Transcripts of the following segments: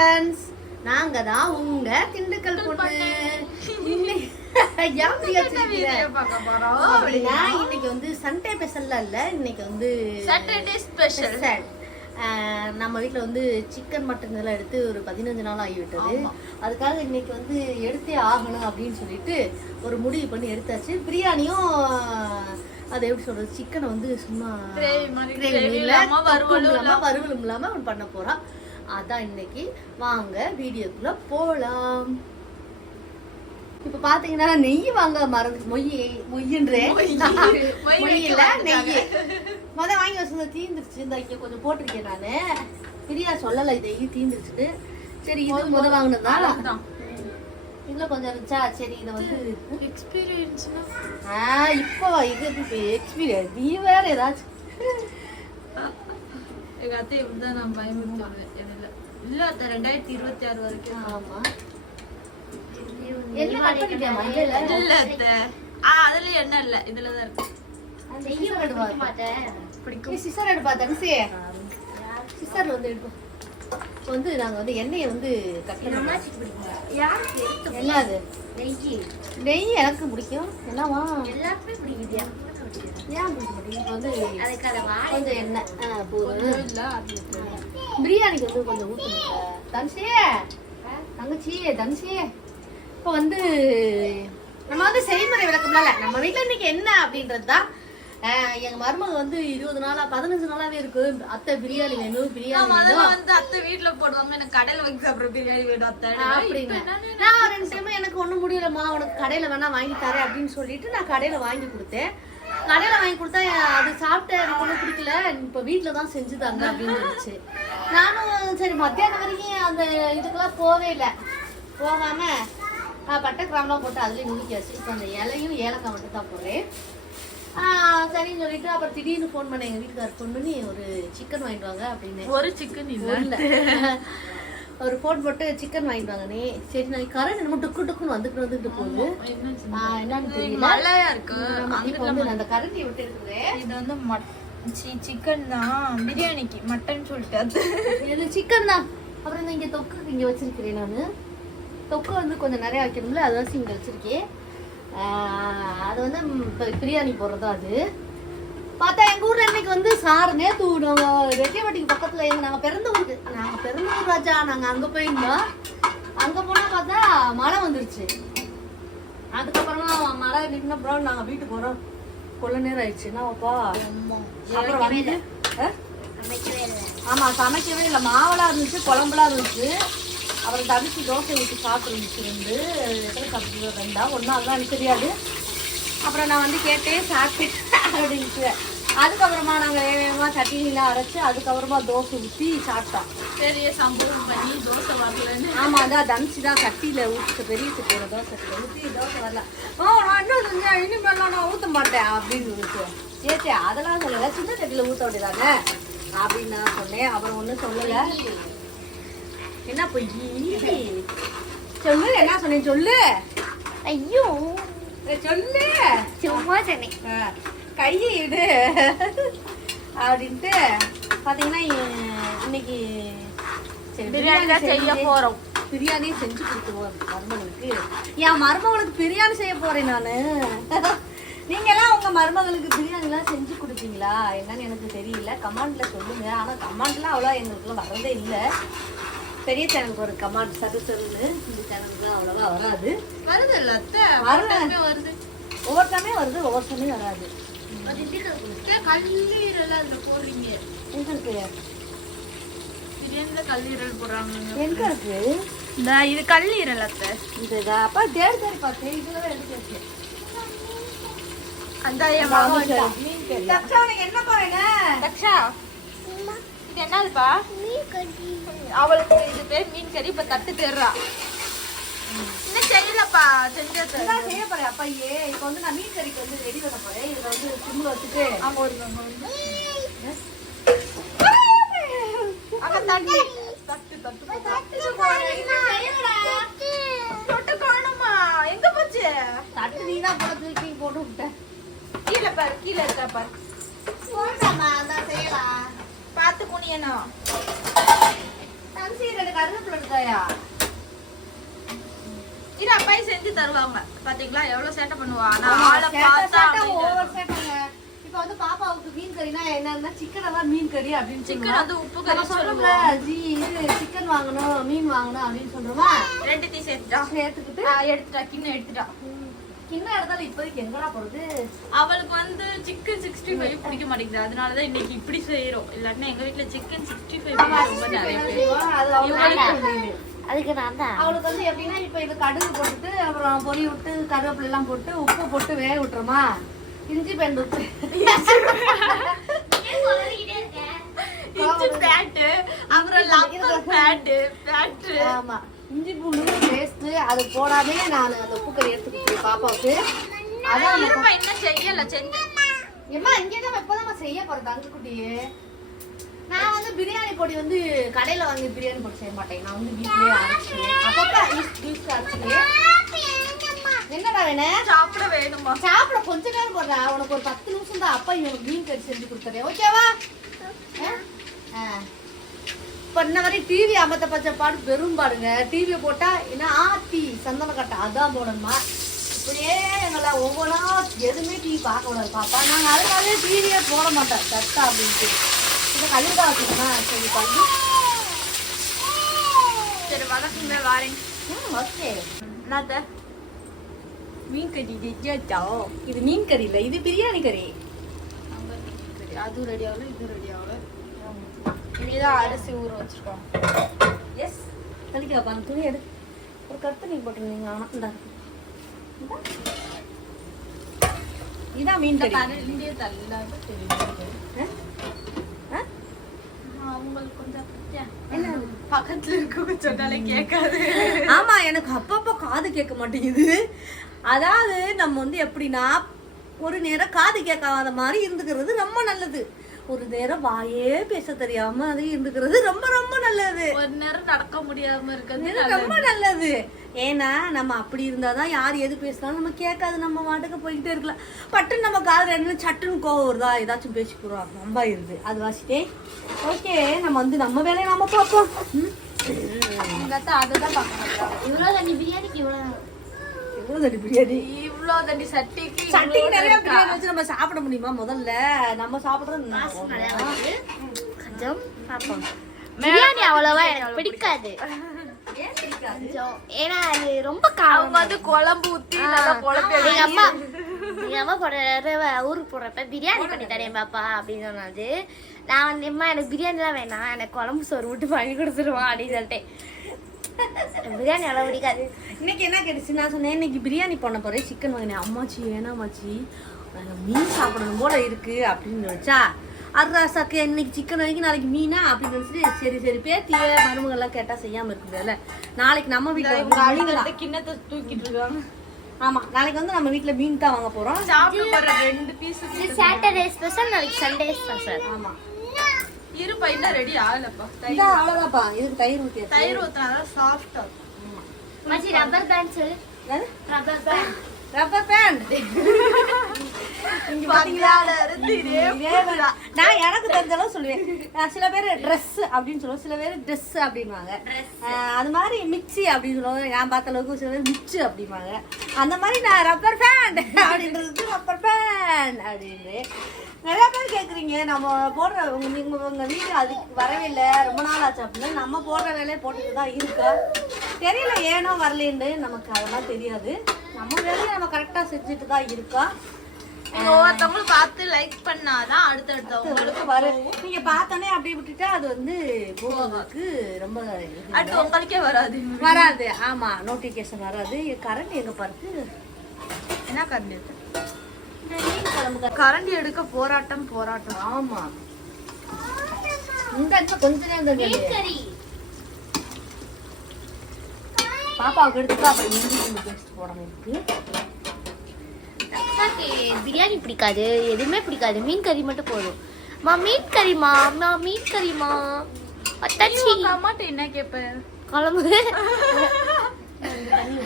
Friends நாங்க தான் உங்க திண்டுக்கல் பொண்ணு. இன்னைக்கு வந்து சண்டே ஸ்பெஷல்ல இல்ல. இன்னைக்கு வந்து சாட்டர்டே ஸ்பெஷல் நம்ம வீட்ல வந்து சிக்கன் மட்டன் எல்லாம் எடுத்து ஒரு பதினஞ்சு நாள் ஆகிவிட்டது. அதுக்காக இன்னைக்கு வந்து எடுத்தே ஆகணும் அப்படின்னு சொல்லிட்டு ஒரு முடிவு பண்ணி எடுத்தாச்சு. பிரியாணியும் அது எப்படி சொல்றது சிக்கனை வந்து சும்மா இல்ல, இல்லாம, வறுவலும் இல்லாம பண்ண போறான். அதான் இன்னைக்கு. வாங்க வீடியோக்குள்ள போலாம். இப்ப பாத்தீங்கன்னா நெய் வாங்க மறந்து மொய் மொய்யன்றேன். மொய். மொய் மொய் வைக்க இல்ல வந்துட்டாங்க. நெய் முத வாங்கி வச்சிருந்த தீந்துருச்சு. இந்த இங்க கொஞ்சம் போட்டிருக்கேன் நானு. பிரியா சொல்லல நெய் தீந்துருச்சு சரி இது முத வாங்கினதா? அவ்வளவுதான். இதுல கொஞ்சம் இருந்துச்சா? சரி இதை வந்து எக்ஸ்பீரியன்ஸ்னா ஆ இப்போ இது எக்ஸ்பீரியன்ஸ் நீ வேற ஏதாச்சும். எங்க அத்தை இப்படிதான் நான் பயமுறுத்துவேன். இல்ல அத்தை ரெண்டாயிரத்தி இருபத்தி ஆறு வரைக்கும். ஆமா. என்ன கட் பண்ணிட்டியாமா இல்ல இல்ல அத்தை. ஆ அதுல என்ன இல்ல? இதுலதான் இருக்கு. சிசர் எடுப்பா. பிடிக்கும். சிசர் எடுப்பா தனுசே சிசர் வந்து எடுப்போம் இப்போ வந்து நாங்க வந்து எண்ணெயை வந்து கட் யாருக்கு என்ன அது நெய். எனக்கு பிடிக்கும். என்னவா எல்லாருக்குமே பிடிக்குது. வந்து பிரியாணிக்கு வந்து கொஞ்சம் ஊற்றணும் தனுஷே தங்கச்சி தனுஷி இப்போ வந்து நம்ம வந்து செய்முறை விளக்கம்னால நம்ம வீட்டில் இன்னைக்கு என்ன அப்படின்றது தான் எங்க மருமக வந்து இருபது நாளா பதினஞ்சு நாளாவே இருக்கு அத்தை பிரியாணி வேணும் பிரியாணி முதல்ல வந்து அத்தை வீட்டுல போடுவாங்க எனக்கு கடையில வாங்கி சாப்பிடுற பிரியாணி வேணும் அத்தை அப்படின்னு நான் ரெண்டு டைம் எனக்கு ஒண்ணும் முடியலம்மா உனக்கு கடையில வேணா வாங்கி தரேன் அப்படின்னு சொல்லிட்டு நான் கடையில வாங்கி கொடுத்தேன். கடையில வாங்கி கொடுத்தா அது சாப்பிட்டு எனக்கு ஒன்றும் பிடிக்கல. இப்ப வீட்டுல தான் செஞ்சு தாங்க அப்படின்னு சொல்லிச்சு நானும் சரி மத்தியானம் வரைக்கும் அந்த இதுக்கெல்லாம் போவே இல்லை. போகாம ஆஹ், பட்டை கிராம்லாம் போட்டு அதுலயே நுணுக்கியாச்சு இப்போ அந்த இலையும் ஏலக்காய் மட்டும் தான் போடுறேன். ஆஹ், சரின்னு சொல்லிட்டு அப்புறம் திடீர்னு ஃபோன் பண்ண எங்க வீட்டுக்காரர் ஃபோன் பண்ணி ஒரு சிக்கன் வாங்கிட்டு வாங்க அப்படின்னு. ஒரு சிக்கன் இல்ல. ஒரு ஃபோன் போட்டு சிக்கன் வாங்கிட்டு வாங்கனே சரி நான் கரண்ட் என்னமோ டுக்கு டுக்குன்னு வந்துட்டு வந்துட்டு போகுது. என்னன்னு தெரியல. மழையா இருக்கு. இப்ப வந்து அந்த கரண்டி விட்டு இருக்குது இது வந்து மட் சிக்கன் தான். பிரியாணிக்கு மட்டன் சொல்லிட்டு அது. இது சிக்கன் தான். அப்புறம் இந்த இங்க தொக்கு இங்க வச்சிருக்கிறேன் நானு. தொக்கு வந்து கொஞ்சம் நிறைய வைக்கணும்ல அதான் இங்க வச்சிருக்கேன். அது வந்து இப்ப பிரியாணி போடுறது அது. பார்த்தா எங்க ஊர்ல இன்னைக்கு வந்து சார் நேத்து நாங்க ரெட்டியப்பட்டிக்கு பக்கத்துல எங்க நாங்க பிறந்த ஊருக்கு நாங்க பிறந்த ஊர் ராஜா நாங்க அங்க போயிருந்தோம். அங்க போனா பார்த்தா மழை வந்துருச்சு. அதுக்கப்புறமா மழை நின்ன அப்புறம் நாங்க வீட்டுக்கு போறோம் கொள்ள நேரம் ஆயிடுச்சு. என்னவாப்பா அப்புறம் வந்து ஆ? சமைக்கவே இல்லை. ஆமா சமைக்கவே இல்லை. மாவெல்லாம் இருந்துச்சு குழம்புலாம் இருந்துச்சு. அப்புறம் தவிச்சு தோசை ஊற்றி சாப்பிட்டு ரெண்டு. எத்தனை சாப்பிட்டு ரெண்டா? ஒன்றா எனக்கு தெரியாது. அப்புறம் நான் வந்து கேட்டேன் சாப்பிட்டு அப்படின்ட்டு. அதுக்கப்புறமா நாங்கள் வேகமாக சட்னிலாம் அரைச்சு அதுக்கப்புறமா தோசை ஊற்றி சாப்பிட்டோம். பெரிய சம்பவம் பண்ணி தோசை வரலன்னு ஆமாம் அதான் தனிச்சு தான் சட்டியில் ஊற்றி பெரிய சட்டியோட தோசை ஊற்றி தோசை வரல. ஓ நான் இன்னும் செஞ்சேன் இனிமேலாம் நான் ஊற்ற மாட்டேன் அப்படின்னு சொல்லிச்சு சேச்சே அதெல்லாம் சொல்லலை. சின்ன சட்டியில் ஊற்ற வேண்டியதானே? அப்படின்னு நான் சொன்னேன். அப்புறம் ஒன்றும் சொல்லலை. என்ன பொய்? சொல்லு என்ன சொன்னேன்? சொல்லு. ஐயோ. சொல்லு. சும்மா சொன்னேன். கையை இடு. அப்படின்ட்டு பார்த்தீங்கன்னா இன்னைக்கு சரி பிரியாணி செய்ய செஞ்சு- போறோம். பிரியாணி செஞ்சு கொடுத்துருவோம் மருமகளுக்கு. என் மருமகளுக்கு பிரியாணி செய்ய போறேன் நானு. நீங்கெல்லாம் உங்க மருமகளுக்கு பிரியாணிலாம் செஞ்சு கொடுப்பீங்களா? என்னன்னு எனக்கு தெரியல. கமாண்ட்ல சொல்லுங்க. ஆனா கமாண்ட்லாம் அவ்வளோ எங்களுக்குலாம் வரதே இல்லை. பெரிய சேனலுக்கு ஒரு கமாண்ட் சரு சருன்னு இந்த சேனலுக்குலாம் அவ்வளோவா வராது. வருது இல்ல அத்தை? வருது. ஒவ்வொரு டைமே வருது ஒவ்வொரு வராது. அத்தை, கல்லீரல் அதுல போடுறீங்க. எங்க இருக்கு? பிரியாணில கல்லீரல் போடுறாங்க எங்க இருக்கு? இந்த இது கல்லீரல் அத்தை. இந்த இதா? அப்பா தேடி தேடி இதுல அந்த என் மாமா. தக்ஷா உனக்கு என்ன போறேங்க? தக்ஷா இது என்னதுப்பா? அவளுக்கு இது பேர் மீன் கறி இப்ப தட்டு தேடுறா இன்னும் செய்யலப்பா இதான் செய்ய போறேன் அப்பா ஏ இப்போ வந்து நான் மீன் கறிக்கு வந்து ரெடி பண்ண போறேன். இதுல வந்து சிம்ல வச்சுட்டு அங்க ஒரு அங்க அங்க தட்டு தட்டு தட்டு தொட்டு. காணுமா? எங்க போச்சு? தட்டு நீ தான் போட தூக்கி போட்டு விட்ட. கீழே பாரு கீழே இருக்கா பாரு. அதான் செய்யலாம். பார்த்து குனியணும். இருக்காயா இது அப்பாய் செஞ்சு தருவாங்க. பாத்தீங்களா? எவ்வளவு சேட்டை பண்ணுவா? ஆனா ஆமா, ஆளை சேட்டை, பார்த்தா சேட்டை, அமைதியா over இருக்கும். சேட்டைங்க. இப்ப வந்து பாப்பாவுக்கு மீன் கறினா என்னன்னா சிக்கன் எல்லாம் மீன் கறி அப்படின்னு சிக்கன். வந்து உப்பு கறி ஜி இது சிக்கன் வாங்கணும் மீன் வாங்கணும் அப்படின்னு சொல்றோமா? ரெண்டுத்தையும் சேர்த்துட்டா. சேர்த்துக்கிட்டு எடுத்துட்டா. கிண்ணம் எடுத்துட்டா. கிண்ணம் எடுத்தாலும் இப்போதைக்கு எங்கடா போறது? அவளுக்கு வந்து சிக்கன் சிக்ஸ்டி ஃபைவ் பிடிக்க மாட்டேங்குது. அதனாலதான் இன்னைக்கு இப்படி செய்யறோம் இல்லாட்டினா எங்க வீட்ல சிக்கன் சிக்ஸ்டி ஃபைவ் ரொம்ப நிறைய பேர். அதுக்கு நான் தான். அவளுக்கு வந்து எப்படின்னா இப்ப இது கடுகு போட்டுட்டு அப்புறம் பொரி விட்டு கருவேப்பிலை எல்லாம் போட்டு உப்பு போட்டு வேக விட்டுருமா இஞ்சி பேண்ட் உப்பு. இஞ்சி பேட்டு அப்புறம் லப்பர் ஆமா. இஞ்சி பூண்டு பேஸ்ட் அது போடாமே நான் அந்த உப்பு கறி எடுத்துக்கிட்டு பாப்பாவுக்கு. அதான் இன்னும் செய்யல செஞ்சு. எம்மா இங்கே தான் இப்போதான் செய்ய போறேன் தங்கக்குட்டியே. நான் வந்து பிரியாணி பொடி வந்து கடையில வாங்கி பிரியாணி பொடி செய்ய மாட்டேன். நான் வந்து வீட்லயே அரைச்சு அப்பப்ப யூஸ் அரைச்சு. என்னடா வேணும் சாப்பிட வேணுமா சாப்பிட கொஞ்ச நேரம் போடுறா. உனக்கு ஒரு பத்து நிமிஷம் தான் அப்பா இவனுக்கு மீன் கறி செஞ்சு கொடுத்துறேன். ஓகேவா? இப்போ இன்ன வரை டிவி அமத்த பச்சை பாடு பெரும் பாடுங்க. டிவியை போட்டா என்ன ஆத்தி சந்தன கட்டை அதான் போடணுமா? இப்படியே எங்களை ஒவ்வொன்றா எதுவுமே டிவி பார்க்க கூடாது பாப்பா. நாங்கள் அதனாலே டிவியே போட மாட்டோம் சத்தா அப்படின்ட்டு. இப்போ கல்லுக்கா வச்சுக்கோமா சரி பண்ணி. சரி வதக்குங்க வாரேன். ம் ஓகே. என்னத்த? மீன் கறி ரெடியாச்சா? இது மீன் கறி இல்லை இது பிரியாணி கறி. அதுவும் ரெடி ஆகல இதுவும் ரெடி ஆகல இங்கேதான் அரிசி ஊற வச்சிருக்கோம். எஸ் கலிக்கா பாருங்க துணி எடு. ஒரு கருத்து நீ போட்டுருந்தீங்க ஆனால் இந்தா. இதான் மீன் இந்த கறி. கரண்டியே தள்ளாத? அவங்களுக்கு கொஞ்சம் பக்கத்துல சொன்னாலே கேட்காது. ஆமா எனக்கு அப்பப்போ காது கேட்க மாட்டேங்குது. அதாவது நம்ம வந்து எப்படின்னா ஒரு நேரம் காது கேட்காத மாதிரி இருந்துக்கிறது ரொம்ப நல்லது. ஒரு நேரம் வாயே பேச தெரியாம அது இருந்துக்கிறது ரொம்ப ரொம்ப நல்லது. ஒரு நேரம் நடக்க முடியாம இருக்கிறது ரொம்ப நல்லது. ஏன்னா நம்ம அப்படி இருந்தாதான் யார் எது பேசினாலும் நம்ம கேட்காது நம்ம மாட்டுக்கு போய்கிட்டே இருக்கலாம். பட்டுன்னு நம்ம காதுல என்ன சட்டுன்னு கோவம் வருதா? ஏதாச்சும் பேசி போடுறோம் ரொம்ப இருது அது வாசிட்டே ஓகே நம்ம வந்து நம்ம வேலையை நாம பார்ப்போம். அதுதான் பார்க்க மாட்டாங்க இவ்வளோ தண்ணி பிரியாணிக்கு இவ்வளோ எவ்வளவு தடி பிரியாணி? இவ்ளோ தண்ணி சட்டிக்கு சட்டிக்கு நிறைய? பிரியாணி வச்சு நம்ம சாப்பிட முடியுமா முதல்ல? நம்ம சாப்பிடுறது கொஞ்சம் பார்ப்போம். பிரியாணி அவ்வளோவா எனக்கு பிடிக்காது. ஏன் பிடிக்காது? கொஞ்சம் ஏன்னா அது ரொம்ப அவங்க வந்து குழம்பு ஊத்தி நல்லா குழம்பு எங்க அம்மா எங்க அம்மா போடுற ஊருக்கு போடுறப்ப பிரியாணி பண்ணி தரேன் பாப்பா அப்படின்னு சொன்னாது. நான் வந்து அம்மா எனக்கு பிரியாணிலாம் வேணாம். எனக்கு குழம்பு சோறு விட்டு பண்ணி கொடுத்துருவான் அப்படின்னு சொல்லிட்டேன் எனக்கு பிரியாணி அவ்வளோ பிடிக்காது. இன்னைக்கு என்ன கேட்டுச்சு? நான் சொன்னேன் இன்னைக்கு பிரியாணி பண்ண போறேன். சிக்கன் வாங்கினேன். அம்மாச்சி ஏனாமாச்சி எனக்கு மீன் சாப்பிடணும் போல இருக்கு அப்படின்னு வச்சா அர்ராசாக்கு இன்னைக்கு சிக்கன் வாங்கி நாளைக்கு மீனா? அப்படின்னு நினைச்சிட்டு சரி சரி பேத்திய மருமகள்லாம் கேட்டா செய்யாம இருக்குதுல்ல. நாளைக்கு நம்ம வீட்டுல கிண்ணத்தை தூக்கிட்டு இருக்காங்க. ஆமா நாளைக்கு வந்து நம்ம வீட்டுல மீன் தான் வாங்க போறோம். சாப்பிட போற ரெண்டு பீஸ் இது சாட்டர்டே ஸ்பெஷல் நாளைக்கு சண்டே ஸ்பெஷல் ஆமா. இரு பையன் ரெடி ஆகலப்பா. இந்த அவ்வளவுதான்ப்பா. இதுக்கு தயிர் ஊத்தியாச்சு தயிர்? ஊத்தினாதான் சாஃப்டா மச்சி ரப்பர் பேண்ட் சொல்லு. ரப்பர் பேண்ட் ரப்பர் பேண்ட் நான் எனக்கு தெரிஞ்ச அளவு சொல்லுவேன். சில பேர் ட்ரெஸ் அப்படின்னு சொல்லுவோம். சில பேர் ட்ரெஸ் அப்படின்வாங்க அஹ் அது மாதிரி மிக்ஸி அப்படின்னு சொல்லுவாங்க. நான் பார்த்த அளவுக்கு சில பேர் மிக்ஸு அப்படிம்பாங்க. அந்த மாதிரி நான் ரப்பர் பேண்ட் அப்படின்றது ரப்பர் பேண்ட் அப்படின்னு நிறைய பேர் கேட்குறீங்க நம்ம போடுற உங்க நீங்க உங்க வீடு அதுக்கு வரவே இல்லை ரொம்ப நாள் ஆச்சு அப்படின்னா நம்ம போடுற வேலையை போட்டுட்டு தான் இருக்கா தெரியல ஏனோ வரலேன்னு நமக்கு அதெல்லாம் தெரியாது. நம்ம வேலையை நம்ம கரெக்டாக செஞ்சுட்டு தான் இருக்கா நீங்க ஒவ்வொருத்தவங்களும் பார்த்து லைக் பண்ணாதான் அடுத்தடுத்தவங்களுக்கு உங்களுக்கு வர நீங்க பார்த்தோன்னே அப்படி விட்டுட்டா அது வந்து போகிறதுக்கு ரொம்ப. அடுத்து உங்களுக்கே வராது. வராது. ஆமா நோட்டிபிகேஷன் வராது. கரண்ட் எங்க பாருக்கு? என்ன கரண்டி கரண்டி எடுக்க போராட்டம் போராட்டம். ஆமா. இந்த கொஞ்ச நேரம் பாப்பாவுக்கு எடுத்துட்டு அப்புறம் இஞ்சி பூண்டு பேஸ்ட் போடணும் பிரியாணி பிடிக்காது எதுவுமே பிடிக்காது. மீன் கறி மட்டும் போதும். மா மீன் கறிமா? அம்மா மீன் கறிமா? அத்தாச்சி. அம்மாட்ட என்ன கேப்பேன் குழம்பு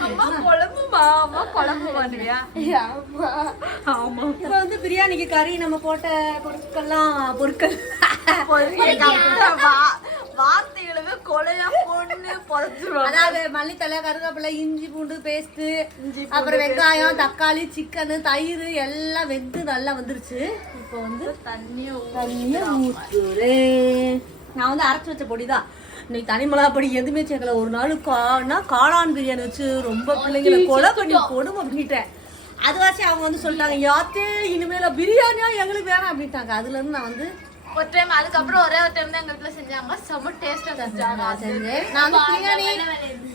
அம்மா குழம்புமா? அம்மா குழம்பு பண்ணுவியா? ஆமா. ஆமா. இப்போ வந்து பிரியாணிக்கு கறி நம்ம போட்ட பொருட்கள்லாம் பொருட்கள். வார்த்தைகளுமே கொலையா பொண்ணு புதைச்சிருவாங்க அதாவது மல்லித்தலை கருவேப்பிலை இஞ்சி பூண்டு பேஸ்ட் அப்புறம் வெங்காயம் தக்காளி சிக்கனு தயிர் எல்லாம் வெந்து நல்லா வந்துருச்சு. இப்போ வந்து தண்ணியும் தண்ணியை ஊத்துறேன். நான் வந்து அரைச்சு வச்ச பொடி தான் இன்னைக்கு தனி மிளகா பொடி எதுவுமே சேர்க்கல. ஒரு நாள் கானா காளான் பிரியாணி வச்சு ரொம்ப பிள்ளைங்களை கொலை பண்ணி கொடுமை பண்ணிட்டேன் அதுவாச்சும் அவங்க வந்து சொல்லிட்டாங்க யாத்தே இனிமேல பிரியாணியா எங்களுக்கு வேணாம் அப்படின்ட்டாங்க. அதுல இருந்து நான் வந்து ஒரு டைம் அதுக்கப்புறம் ஒரே ஒரு டைம் தான் எங்க வீட்டுல செஞ்சாங்க. செம்ம டேஸ்டா செஞ்சாங்க. நான் வந்து பிரியாணி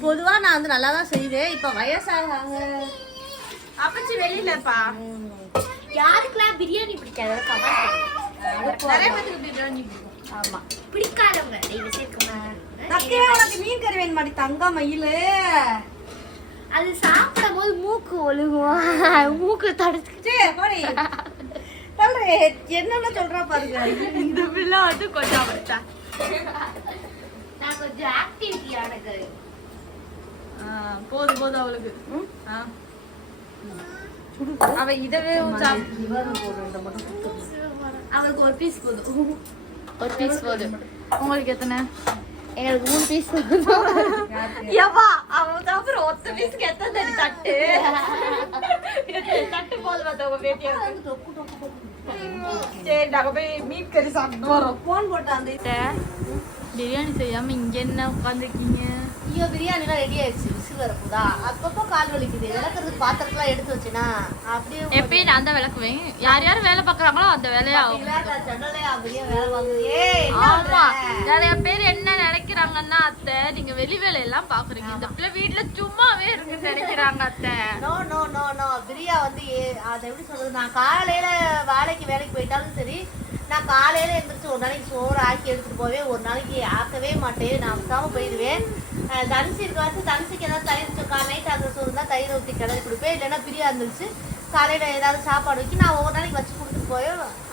பொதுவா நான் வந்து நல்லா தான் செய்வேன். இப்ப வயசாகாங்க. அப்பச்சி வெளியிலப்பா. யாருக்கெல்லாம் பிரியாணி பிடிக்காத? கமெண்ட் நிறைய பேருக்கு பிரியாணி பிடிக்கும். ஆமா. பிடிக்காதவங்க. தயவு உனக்கு மீன் கறி வேணும்? தங்க மயிலு. அது சாப்பிடும் போது மூக்கு ஒழுகும்? மூக்கு தடுச்சு சே போடி. தல்றே என்னென்ன சொல்றா பாருங்க. இந்த பிள்ளை வந்து கொஞ்சம் அவர்த்தா நான் கொஞ்சம் ஆக்டிவிட்டியானது போதும் போதும் அவளுக்கு. ஆ. அவ இதவே அவளுக்கு ஒரு பீஸ் போதும். ஒரு பீஸ் போதும் உங்களுக்கு எத்தனை? எங்களுக்கு மூணு பீஸ் எவ்வா? அவன் அப்புறம் ஒத்த பீஸ்க்கு எத்தனை தடி தட்டு? தட்டு போதும் மத்தவங்க பேட்டியா சரி நாங்க போய் மீட் கறி சாப்பிட்டு வரோம். போன் போட்ட அந்த பிரியாணி செய்யாம இங்க என்ன உட்காந்துருக்கீங்க ஐயோ பிரியாணிலாம் ரெடி ஆயிடுச்சு. அப்பப்போ கால் வலிக்குது. விளக்குறதுக்கு பாத்திரத்தெல்லாம் எடுத்து வச்சேனா? அப்படியே எப்பயும் நான் தான் விளக்குவேன். யார் யார் வேலை பாக்குறாங்களோ அந்த வேலையா வேலை ஆமா? நிறைய பேர் என்ன நினைக்கிறாங்கன்னா அத்தை நீங்க வெளி வேலையெல்லாம் பாக்குறீங்க இந்த பிள்ளை வீட்டுல சும்மாவே இருக்கு நினைக்கிறாங்க அத்தை. No no no no. Priya வந்து அதை எப்படி சொல்றது? நான் காலையில வேலைக்கு வேலைக்கு போயிட்டாலும் சரி நான் காலையில எந்திரிச்சு ஒரு நாளைக்கு சோறு ஆக்கி எடுத்துட்டு போவேன். ஒரு நாளைக்கு ஆக்கவே மாட்டேன். நான் அசாம போயிடுவேன். தனுசு இருக்காச்சு. தனுசுக்கு ஏதாவது தயிர் சோக்கா நைட் ஆகிற சோறு தயிர் ஊற்றி கிளறி கொடுப்பேன். இல்லைன்னா பிரியா இருந்துச்சு காலையில ஏதாவது சாப்பாடு வைக்கி நான் ஒவ்வொரு நாளைக்கு வச்சு கொடுத்துட்டு போய்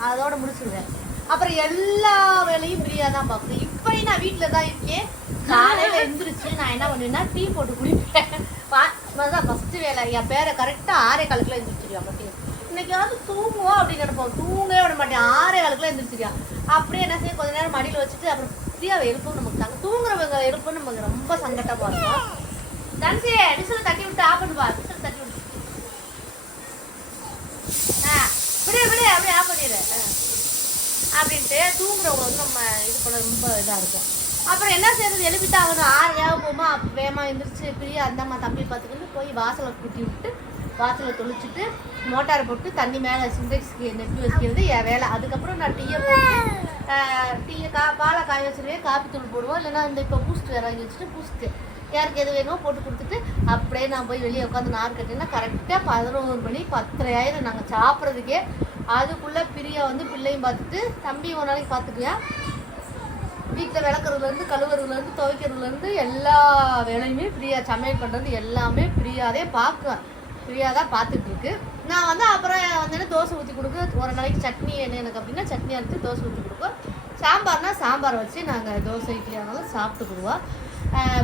அதோட முடிச்சிடுவேன் அப்புறம் எல்லா வேலையும் பிரியா தான் பார்ப்பேன். இப்பயும் நான் வீட்டில் தான் இருக்கேன். காலையில எழுந்திரிச்சு நான் என்ன பண்ணுவேன்னா டீ போட்டு குடிப்பேன். பா- அதான் ஃபர்ஸ்ட் வேலை. என் பேரை கரெக்டாக ஆறே காலத்தில் எழுந்திரிச்சிருக்கா பார்த்தீங்க இன்னைக்காவது தூங்குவோம் அப்படின்னு நினைப்போம். தூங்கவே விட மாட்டேன். ஆறே காலத்தில் எழுந்திரிச்சிருக்கா அப்படியே என்ன செய்ய கொஞ்ச நேரம் மடியில் வச்சுட்டு அப்புறம் ஃப்ரீயாக எழுப்பும் நமக்கு தங்க தூங்குறவங்க எழுப்பும் நமக்கு ரொம்ப சங்கட்டமாக இருக்கும். தனுசி டிசல் தட்டி விட்டு ஆஃப் பண்ணுவா டிசல் தட்டி விட்டு. ஆ விடு விடு. அப்படியே ஆஃப் பண்ணிடு. அப்படின்ட்டு தூங்குறவங்க வந்து நம்ம இது பண்ண ரொம்ப இதாக இருக்கும். அப்புறம் என்ன செய்யறது எழுப்பிட்டு ஆகணும். ஆறு வேகம் போமா வேகமா எழுந்திரிச்சு பிரியா அந்தம்மா தம்பி பார்த்துக்கிட்டு போய் வாசலை கூட்டி விட்டு வாசலை தொளிச்சுட்டு மோட்டாரை போட்டு தண்ணி மேலே சிண்டெக்ஸ்க்கு நெப்பி வச்சுக்கிறது என் வேலை. அதுக்கப்புறம் நான் டீயை போட்டு டீயை கா பாலை காய வச்சுருவேன் காப்பி தூள் போடுவோம். இல்லைன்னா இந்த இப்போ பூஸ்ட் இறங்கி வச்சுட்டு பூஸ்ட்டு யாருக்கு எது வேணுமோ போட்டு கொடுத்துட்டு அப்படியே நான் போய் வெளியே உட்காந்து நார் கட்டினா கரெக்டாக பதினோரு மணி பத்தரை ஆயிரம். நாங்கள் சாப்பிட்றதுக்கே. அதுக்குள்ளே பிரியா வந்து பிள்ளையும் பார்த்துட்டு தம்பி ஒரு நாளைக்கு பார்த்துட்டியா வீட்டில் விளக்குறதுலேருந்து கழுவுறதுலேருந்து துவைக்கிறதுலேருந்து எல்லா வேலையுமே ஃப்ரீயாக சமையல் பண்ணுறது எல்லாமே ஃப்ரீயாகவே பார்க்குவேன் பிரியா தான் பார்த்துட்டு இருக்கு நான் வந்து அப்புறம் வந்து தோசை ஊற்றி கொடுக்க. ஒரு நாளைக்கு சட்னி என்ன எனக்கு அப்படின்னா சட்னி அரைச்சி தோசை ஊற்றி கொடுப்போம் சாம்பார்னா சாம்பார் வச்சு நாங்கள் தோசை இட்லி ஆனாலும் சாப்பிட்டுக்குருவோம்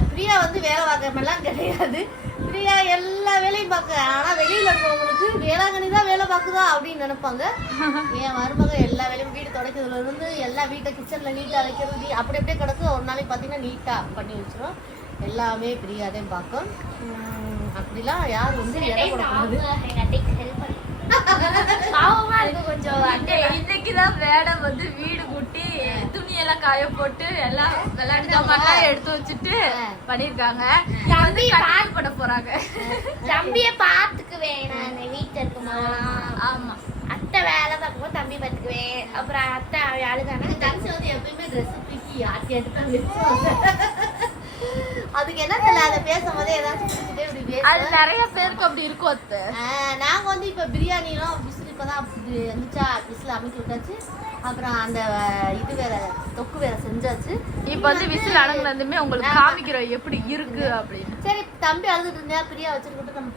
பிரியா வந்து வேலை பார்க்கறமெல்லாம் கிடையாது. பிரியா எல்லா வேலையும் பார்க்க. ஆனால் வெளியில் இருக்கிறவங்களுக்கு வேளாங்கண்ணி தான் வேலை பார்க்குதா அப்படின்னு நினைப்பாங்க. என் மருமக எல்லா வேலையும் வீடு துடைக்கிறதுலேருந்து எல்லா வீட்டை கிச்சனில் நீட்டாக வைக்கிறது அப்படி அப்படியே கிடக்கு. ஒரு நாளைக்கு பார்த்தீங்கன்னா நீட்டாக பண்ணி வச்சிடும் எல்லாமே பிரியாதே பார்க்கும். அப்படிலாம் யார் வந்து பாவமா இருக்கு கொஞ்சம் இன்னைக்குதான் மேடம் வந்து வீடு கூட்டி துணியெல்லாம் காய போட்டு எல்லாம் விளையாட்டு எடுத்து வச்சுட்டு பண்ணிருக்காங்க வந்து பண்ண போறாங்க. தம்பிய பாத்துக்குவேன் நான் வீட்டுல இருக்கும்போது. ஆமா. அத்தை வேலை பார்க்கும்போது தம்பி பார்த்துக்குவேன். அப்புறம் அத்தை அழுதானா? தனுசு வந்து எப்பயுமே ட்ரெஸ் தூக்கி ஆட்டி எடுத்து அதுக்கு என்ன தெரியல அதை பேசும்போதே ஏதாச்சும் பிடிச்சிட்டே இப்படி அது நிறைய பேருக்கு அப்படி இருக்கும் அத்தை. ஆஹ் நாங்க வந்து இப்ப பிரியாணிலாம் விசில் இப்பதான் இது வந்துச்சா விசில் அமைக்க விட்டாச்சு. அப்புறம் அந்த இது வேற தொக்கு வேற செஞ்சாச்சு. இப்ப வந்து விசில் அடங்குனதுமே உங்களுக்கு காமிக்கிறோம் எப்படி இருக்கு அப்படின்னு. சரி தம்பி அழுதுட்டு இருந்தா பிரியா வச்சிருக்கிட்டு நம்ம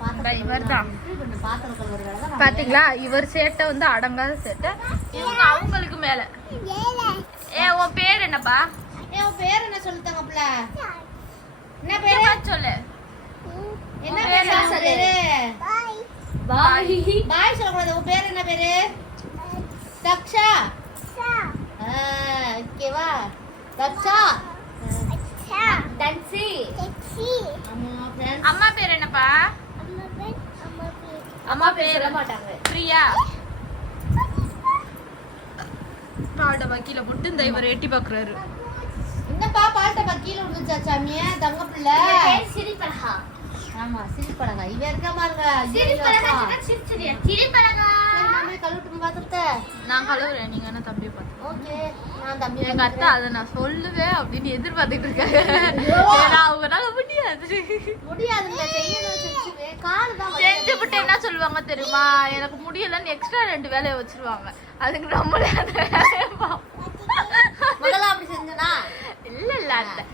கழுவுற வேலை தான் பாத்தீங்களா? இவர் சேட்டை வந்து அடங்காத சேட்டை. இவங்க அவங்களுக்கு மேல. ஏ உன் பேர் என்னப்பா? ஏன் உன் பேர் என்ன சொல்லித்தாங்க புள்ள? என்ன பேர்? சொல்லு. என்ன பேரு? உன் பேரு பாய். பாய் சொல்லக்கூடாது. உன் பேர் என்ன பேரு? தக்ஷா. ஆ, ஓகேவா ஆமா friends. அம்மா பேர் என்னப்பா? அம்மா பேர் சொல்ல மாட்டாங்க. பிரியா. பாட வக்கீல போட்டு இந்த இவர் எட்டி பாக்குறாரு என்னப்பா பாட்டப்பா கீழே விழுந்துச்சா சாமியே தங்க பிள்ளை. சிரிப்பழகா. ஆமா சிரிப்பழகா. இவ இருக்க பாருங்க சிரிப்பழகா சிரிச்சிரியா சிரிப்பழகா. கழுவிட்டு பாத்துட்ட நான் கழுவுறேன். நீங்க என்ன தம்பி பார்த்து ஓகே நான் தம்பி எங்க அத்தை அதை நான் சொல்லுவேன் அப்படின்னு எதிர்பார்த்துட்டு இருக்காங்க ஏன்னா அவங்களால முடியாது. விட்டு என்ன சொல்லுவாங்க தெரியுமா? எனக்கு முடியலன்னு எக்ஸ்ட்ரா ரெண்டு வேலையை வச்சிருவாங்க. அதுக்கு நம்மளே அந்த வேலையை பார்ப்போம். முதல்ல அப்படி செஞ்சனா இல்ல இல்ல அத்தை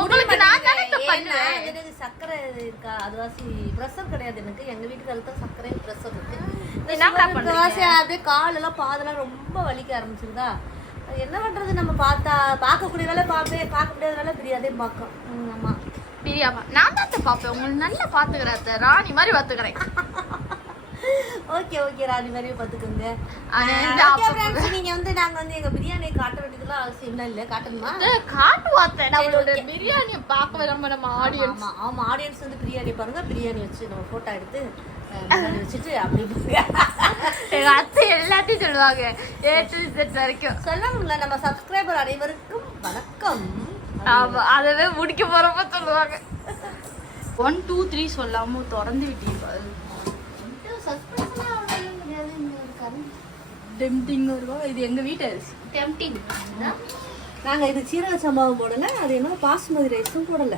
உங்களுக்கு நான் தானே இதை பண்ணுவேன் எனக்கு சக்கரை இருக்கா? அதுவாசி ப்ரெஷர் கிடையாது எனக்கு. எங்க வீட்டுக்கு தான் சக்கரை ப்ரெஷர் இருக்கு? இருக்கவாசி அப்படியே காலெல்லாம் பாதெல்லாம் ரொம்ப வலிக்க ஆரம்பிச்சிருதா? அது என்ன பண்றது நம்ம பார்த்தா? பார்க்கக்கூடிய வேலை பார்ப்பேன் பார்க்க முடியாத வேலை பிரியாதே பார்க்கும். ஆமா. பிரியாவா நான் தான் பார்ப்பேன். உங்களுக்கு நல்லா பாத்துக்கிறேன் அத்தை. ராணி மாதிரி பாத்துக்கிறேன் ஓகே ஓகே ராணி மாதிரியே பார்த்துக்கோங்க. நீங்க வந்து நாங்க வந்து எங்க பிரியாணியை காட்ட வேண்டியதுலாம் அவசியம் இல்லை இல்ல காட்டணுமா? அத்தை, காட்டுவாத்த. நம்மளோட பிரியாணியை பார்க்க நம்ம நம்ம ஆடியன்ஸ் ஆமா ஆடியன்ஸ் வந்து பிரியாணி பாருங்க பிரியாணி வச்சு நம்ம போட்டோ எடுத்து வச்சுட்டு அப்படி எங்க அத்தை எல்லாத்தையும் சொல்லுவாங்க ஏ டு Z வரைக்கும். சொல்லணும்ல நம்ம சப்ஸ்கிரைபர் அனைவருக்கும் வணக்கம். ஆமா அதவே முடிக்க போறப்ப சொல்லுவாங்க. ஒன் டூ த்ரீ சொல்லாம திறந்து விட்டீங்க. டெம்டிங் இருக்கும் இது எங்க வீட்டு அரிசி டெம்டிங் நாங்க இது சீரக சம்பாவும் போடல அது என்ன பாஸ்மதி ரைஸும் போடல.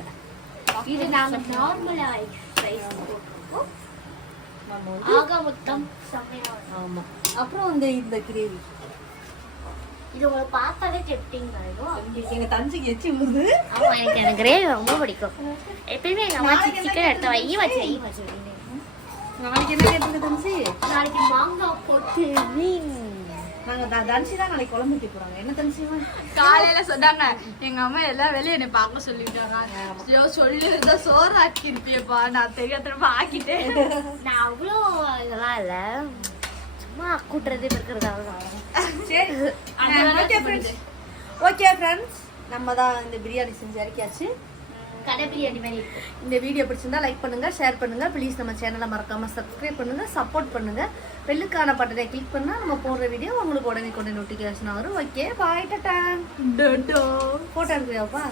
இது நாங்க நார்மல் ரைஸ் நம்ம ஆக மொத்தம் செம்மையா இருக்கும். ஆமா. அப்புறம் இந்த இந்த கிரேவி. இது உங்களை பார்த்தாலே ஆயிடும் எங்க தஞ்சிக்கு எச்சி விழுது ஆமா எனக்கு எனக்கு கிரேவி ரொம்ப பிடிக்கும். எப்பயுமே எங்க அம்மா சிக்கன் எடுத்து வை வச்சு வை வச்சு. நாளைக்கு என்ன கேட்டுங்க தஞ்சி? நாளைக்கு மாங்காய் போட்டு மீன். நாங்க த- தன்சி தான் நாளைக்கு குழம்பு வைக்க போறாங்க. என்ன தன்சிமா காலையில சொன்னாங்க. எங்க அம்மா எல்லா வேலையும் என்னை பார்க்க சொல்லிட்டாங்க. ஐயோ சொல்லி இருந்தா சோறு ஆக்கி இருப்பியப்பா நான் தெரியாத ஆக்கிட்டேன். நான் அவ்வளோ இதெல்லாம் இல்லை. சும்மா கூட்டுறது இருக்கிறதால சரி. ஓகே ஃப்ரெண்ட்ஸ் ஓகே ஃப்ரெண்ட்ஸ் நம்ம தான் இந்த பிரியாணி செஞ்சு இறக்கியாச்சு கடை பிரியாணி மாதிரி இந்த வீடியோ பிடிச்சிருந்தா லைக் பண்ணுங்க ஷேர் பண்ணுங்க. ப்ளீஸ் நம்ம சேனலை மறக்காம சப்ஸ்கிரைப் பண்ணுங்க சப்போர்ட் பண்ணுங்க. பெல்லுக்கான பட்டனை கிளிக் பண்ணா நம்ம போடுற வீடியோ உங்களுக்கு உடனே கொண்டு நோட்டிஃபிகேஷன் வரும். ஓகே பாய் டாடா. போட்டோ எடுக்கிறியாப்பா